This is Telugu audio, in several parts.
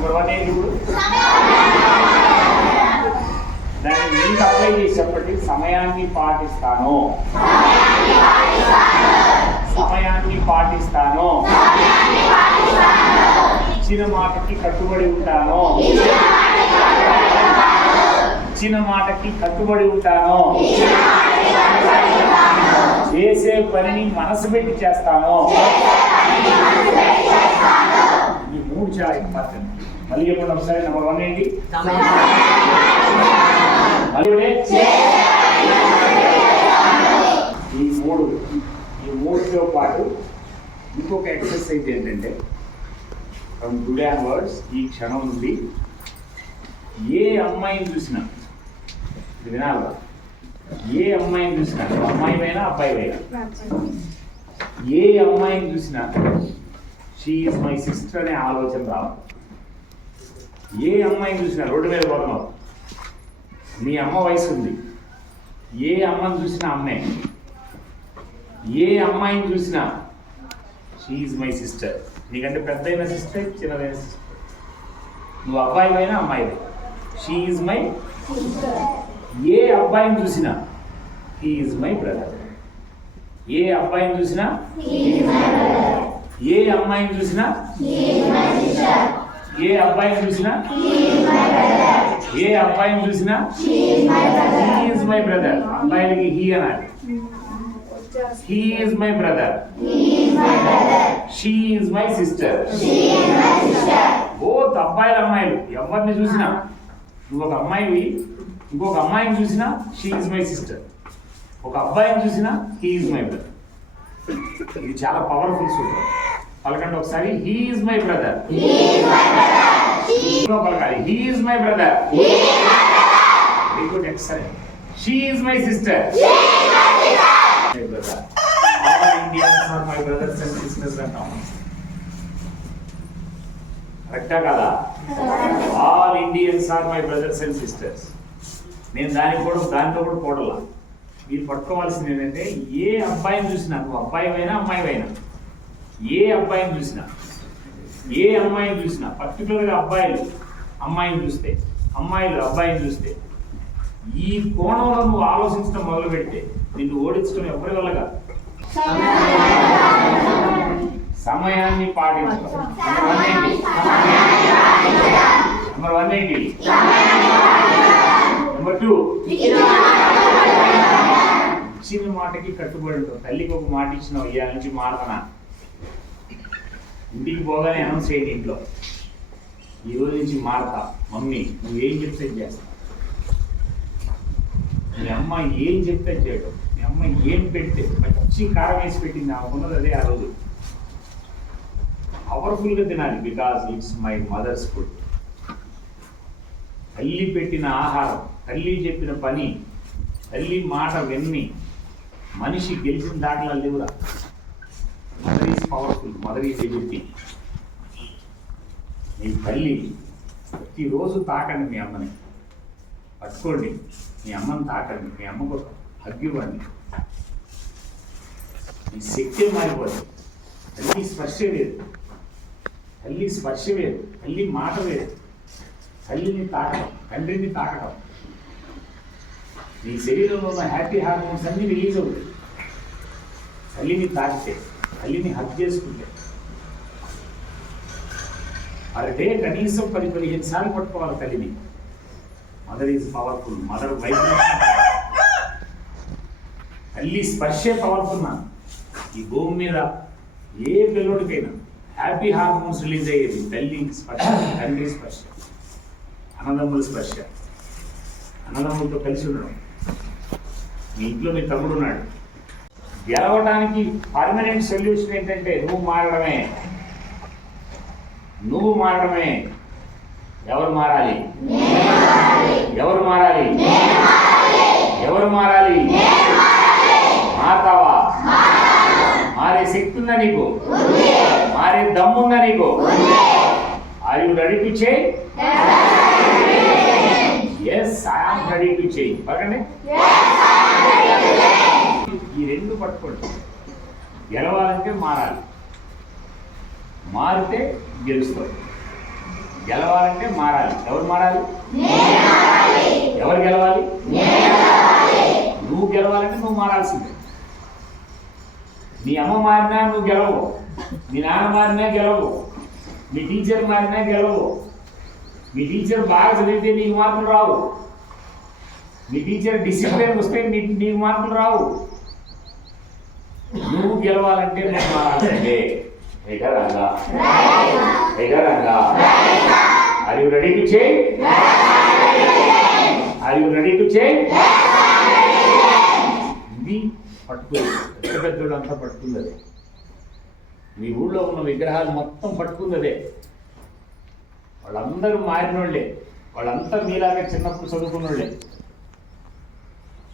నెంబర్ వన్ ఏంటి ఇప్పుడు? దాన్ని మీకు అప్లై చెప్పండి సమయాన్ని పాటిస్తాను. సమయాన్ని పాటిస్తాను. ఇచ్చిన మాటకి కట్టుబడి ఉంటాను. ఇచ్చిన మాటకి కట్టుబడి ఉంటాను. చేసే పనిని మనసు పెట్టి చేస్తాను. ఈ మూడు చాలా ఇంపార్టెంట్ మళ్ళీ చెప్పండి ఒకసారి నెంబర్ వన్ ఏంటి? మళ్ళీ ఈ మూడు ఈ మూడుతో పాటు ఇంకొక ఎక్సర్సైజ్ ఏంటంటే ఫ్రమ్ టుడే వర్డ్స్ ఈ క్షణం నుండి ఏ అమ్మాయిని చూసినా ఇది వినాలి? ఏ అమ్మాయిని చూసినా నువ్వు అమ్మాయివైనా అబ్బాయివైనా? ఏ అమ్మాయిని చూసినా షీఈ్ మై సిస్టర్ అనే ఆలోచన రావాలి. ఏ అమ్మాయిని చూసినా రోడ్డు మీద పోతున్నావు నీ అమ్మ వయసు ఉంది. ఏ అమ్మని చూసినా అమ్మే. ఏ అమ్మాయిని చూసినా షీఈ్ మై సిస్టర్ నీకంటే పెద్దయిన సిస్టర్ చిన్నదైన సిస్టర్ నువ్వు అబ్బాయివైనా అమ్మాయివే షీఈ్ మై ఏ అబ్బాయిని చూసినా ఈజ్ మై బ్రదర్ ఏ అబ్బాయిని చూసినా ఏ అమ్మాయిని చూసినా ఏ అబ్బాయిని చూసినా? ఏ అబ్బాయిని చూసినా? హీఈస్ మై బ్రదర్ అబ్బాయిలకి హీ అనాలి. He's my brother she's my sister both అబ్బాయిలు అమ్మాయిలు. ఎవరిని చూసినా? నువ్వు ఒక అమ్మాయివి ఇంకొక అమ్మాయిని చూసినా షీఈస్ మై సిస్టర్ ఒక అబ్బాయిని చూసినా హీఈస్ మై బ్రదర్ ఇది చాలా పవర్ఫుల్ సూత్రం పలకండి ఒకసారి హీ ఈజ్ మై బ్రదర్ పలకాలి he is my brother very good excellent she my sister my brother all Indians are my brothers and sisters అంటాం కరెక్టా కదా? All Indians are my brothers and sisters నేను దానికి కూడా దాంట్లో కూడా కూడలా మీరు పట్టుకోవాల్సింది ఏంటంటే ఏ అబ్బాయిని చూసినా నువ్వు అబ్బాయివైనా అమ్మాయివైనా ఏ అబ్బాయిని చూసినా ఏ అమ్మాయిని చూసినా పర్టికులర్గా అబ్బాయిలు అమ్మాయిని చూస్తే అమ్మాయిలు అబ్బాయిని చూస్తే ఈ కోణంలో నువ్వు ఆలోచించడం మొదలుపెట్టి నిన్ను ఓడించడం ఎవరి వల్ల కాదు. సమయాన్ని పాటించడం నెంబర్ వన్ ఏంటి? నెంబర్ టూ ఇచ్చిన మాటకి కట్టుబడి ఉంటావు. తల్లికి ఒక మాట ఇచ్చిన ఇవాళ నుంచి మారదనా? ఇంటికి పోగానే అనౌన్స్ చేయండి ఇంట్లో. ఈ రోజు నుంచి మారతా. మమ్మీ నువ్వు ఏం చెప్తే చేస్తా. మీ అమ్మ ఏం చెప్తే చేయడం మీ అమ్మ ఏం పెడితే పచ్చి కారం వేసి పెట్టింది ఆ అదే ఆ రోజు. పవర్ఫుల్గా తినాలి because it's my mother's food. తల్లి పెట్టిన ఆహారం తల్లి చెప్పిన పని తల్లి మాట విన్ని మనిషి గెలిచిన దాంట్లో లేవురా. పవర్ఫుల్ మదర్ ఈజ్ ఎవ్రీథింగ్ మీ తల్లి ప్రతిరోజు తాకండి మీ అమ్మని. పట్టుకోండి. మీ అమ్మని తాకండి. మీ అమ్మకు హగ్ ఇవ్వండి. మీ శక్తి మారిపోదు. తల్లి స్పర్శ వేరు. తల్లి స్పర్శ వేరు. తల్లి మాట వేరు. తల్లిని తాకడం తండ్రిని తాకడం నీ శరీరంలో ఉన్న హ్యాపీ హార్మోన్స్ అన్ని రిలీజ్ అవుతాయి. తల్లిని తాకితే తల్లిని హక్ చేసుకుంటే అరటే కనీసం పది పదిహేను సార్లు పట్టుకోవాలి తల్లిని. Mother is powerful mother vibration తల్లి స్పర్శే పవర్ఫుల్ నా. ఈ భూమి మీద ఏ పిల్లోడికైనా హ్యాపీ హార్మోన్స్ రిలీజ్ అయ్యేది తల్లి స్పర్శ తండ్రి స్పర్శ. అన్నదమ్ముల స్పర్శ. అన్నదమ్ములతో కలిసి ఉండడం. మీ ఇంట్లో మీ తమ్ముడు ఉన్నాడు. గెలవడానికి పర్మనెంట్ సొల్యూషన్ ఏంటంటే నువ్వు మారడమే. నువ్వు మారడమే. ఎవరు మారాలి? ఎవరు మారాలి? ఎవరు మారాలి? మారతావా? మారే శక్తి ఉందా నీకు? మారే దమ్ముందా నీకు? Are you ready to change yes I'm ready to change పక్కనే ఈ రెండు పట్టుకోండి. గెలవాలంటే మారాలి. మారితే గెలుస్తాం. గెలవాలంటే మారాలి. ఎవరు మారాలి? ఎవరు గెలవాలి? నువ్వు గెలవాలంటే నువ్వు మారాల్సిందే. నీ అమ్మ మారినా నువ్వు గెలవు. నీ నాన్న మారినా గెలవు. మీ టీచర్ మారినా గెలవు. మీ టీచర్ బాగా చదివితే నీకు మార్కులు రావు. మీ టీచర్ డిసిప్లిన్ వస్తే నీకు నీకు మార్కులు రావు. నువ్వు గెలవాలంటే నువ్వు మారాలంటే. ఎగరంగా ఎగరంగా are you ready to change are you ready to change ఇది పట్టుకుంది పెద్ద పెద్దోడు అంతా పట్టుకుందదే మీ ఊళ్ళో ఉన్న విగ్రహాలు మొత్తం పట్టుకుందదే వాళ్ళందరూ మారినోళ్ళే. వాళ్ళంతా మీలాగా చిన్నప్పుడు చదువుకున్నోళ్ళే.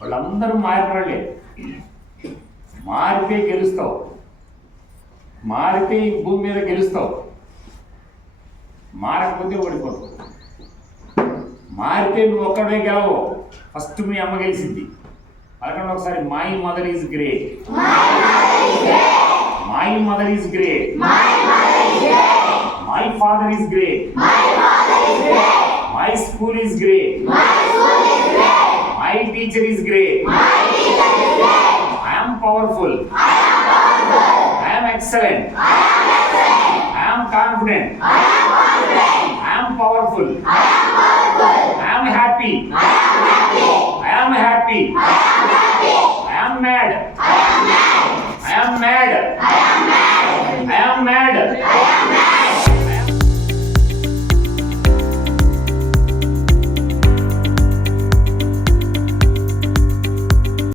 వాళ్ళందరూ మారినోళ్ళే. మారితే గెలుస్తావు. మారితే ఈ భూమి మీద గెలుస్తావు. మారకపోతే ఓడిపోతావు. మారితే నువ్వు ఒక్కడే గెలవు ఫస్ట్ మీ అమ్మ గెలిచింది. పలకండి ఒకసారి my mother is great my mother is great my father is great my school is great my teacher is great powerful. I am powerful. I am excellent. I am excellent. I am confident. I am confident. I am powerful. I am powerful. I am happy. I am happy. I am happy. I am happy. I am mad. I am mad. I am mad. I am mad. I am mad. I am mad.